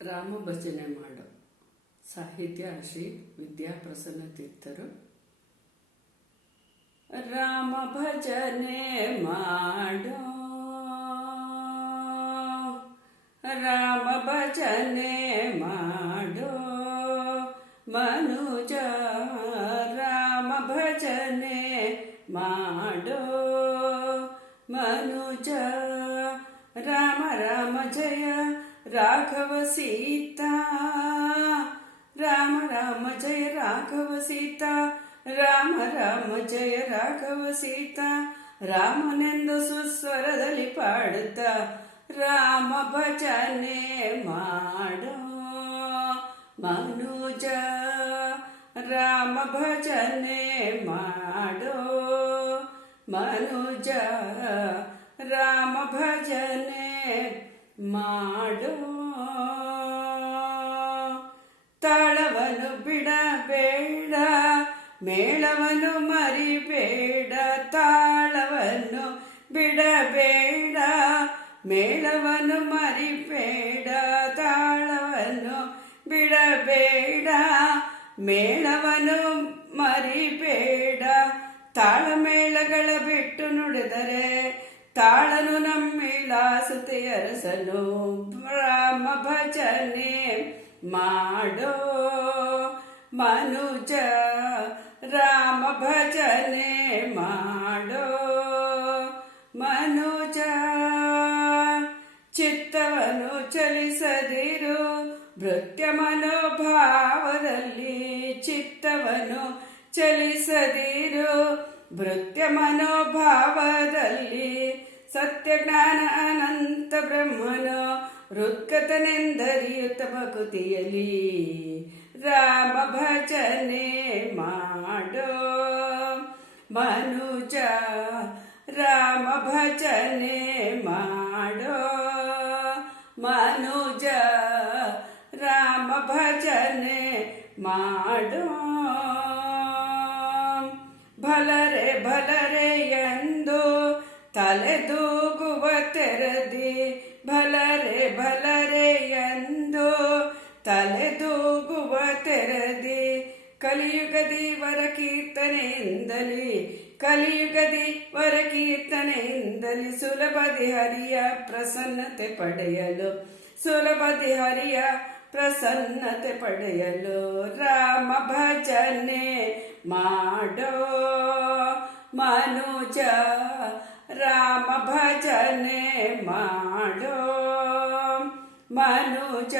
ರಾಮ ಭಜನೆ ಮಾಡು. ಸಾಹಿತ್ಯ ಶ್ರೀ ವಿದ್ಯಾಪ್ರಸನ್ನ ತೀರ್ಥರು. ರಾಮ ಭಜನೆ ಮಾಡೋ, ರಾಮ ಭಜನೆ ಮಾಡೋ ಮನುಜ, ರಾಮ ಭಜನೆ ಮಾಡೋ ಮನುಜ. ರಾಮ ರಾಮ ಜಯ ರಾಘವ ಸೀತಾ, ರಾಮ ರಾಮ ಜಯ ರಾಘವ ಸೀತಾ, ರಾಮ ರಾಮ ಜಯ ರಾಘವ ಸೀತಾ. ರಾಮನೆಂದು ಸುಸ್ವರದಲ್ಲಿ ಪಾಡುತ್ತ ರಾಮ ಭಜನೆ ಮಾಡೋ ಮನುಜ, ರಾಮ ಭಜನೆ ಮಾಡೋ ಮನುಜ, ರಾಮ ಭಜನೆ ಮಾಡೋ. ತಾಳವನ್ನು ಬಿಡಬೇಡ, ಮೇಳವನ್ನು ಮರಿಬೇಡ. ತಾಳವನ್ನು ಬಿಡಬೇಡ, ಮೇಳವನ್ನು ಮರಿಬೇಡ. ತಾಳವನ್ನು ಬಿಡಬೇಡ, ಮೇಳವನ್ನು ಮರಿಬೇಡ. ತಾಳಮೇಳಗಳ ಬಿಟ್ಟು ನುಡಿದರೆ ತಾಳನು ನಮ್ಮಿಲಾಸುತೆ ಅರಸನು. ರಾಮ ಭಜನೆ ಮಾಡೋ ಮನುಜ, ರಾಮ ಭಜನೆ ಮಾಡೋ ಮನುಜ. ಚಿತ್ತವನ್ನು ಚಲಿಸದಿರು ಭೃತ್ಯ ಮನೋಭಾವದಲ್ಲಿ, ಚಿತ್ತವನ್ನು ಚಲಿಸದಿರು ಭೃತ್ಯ ಮನೋಭಾವದಲ್ಲಿ. ಸತ್ಯ ಜ್ಞಾನ ಅನಂತ ಬ್ರಹ್ಮನೋ ಹೃದ್ಗತನೆಂದರಿಯುತ್ತ ಭಕುತಿಯಲ್ಲಿ. ರಾಮ ಭಜನೆ ಮಾಡೋ ಮನುಜ, ರಾಮ ಭಜನೆ ಮಾಡೋ ಮನುಜ, ರಾಮ ಭಜನೆ ಮಾಡೋ. ಭಲರೆ ಭಲರೆ ಎಂದು ತಲೆದೂಗುವ ತೆರದಿ, ಭಲರೆ ಭಲರೆ ಎಂದು ತಲೆದೂಗುವ ತೆರದಿ. ಕಲಿಯುಗದಿ ವರ ಕೀರ್ತನೆಯಿಂದಲೇ, ಕಲಿಯುಗದಿ ವರ ಕೀರ್ತನೆಯಿಂದಲೇ ಸುಲಭದಿ ಹರಿಯ ಪ್ರಸನ್ನತೆ ಪಡೆಯಲು, ಸುಲಭದಿ ಹರಿಯ ಪ್ರಸನ್ನತೆ ಪಡೆಯಲು. ರಾಮ ಭಜನೆ ಮಾಡೋ ಮನುಜ, ರಾಮ ಭಜನೆ ಮಾಡೋ ಮನುಜ.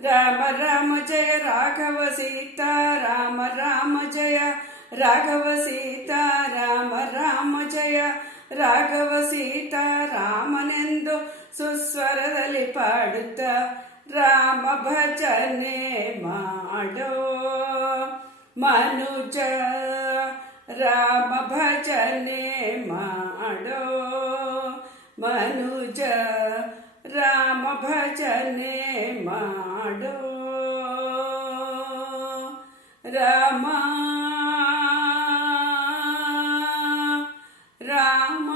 ರಾಮ ರಾಮ ಜಯ ರಾಘವ ಸೀತಾ, ರಾಮ ರಾಮ ಜಯ ರಾಘವ ಸೀತಾ, ರಾಮ ರಾಮ ಜಯ ರಾಘವ ಸೀತಾ. ರಾಮನೆಂದು ಸುಸ್ವರದಲ್ಲಿ ಪಾಡುತ್ತ ರಾಮ ಭಜನೆ ಮಾಡೋ ಮನುಜ, ರಾಮ ಭಜನೆ ಮಾಡೋ ಮನುಜ, ರಾಮ ಭಜನೆ ಮಾಡೋ. ರಾಮ ರಾಮ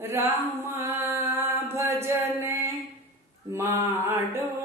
ರಾಮ ಭಜನೆ ಮಾಡೋ.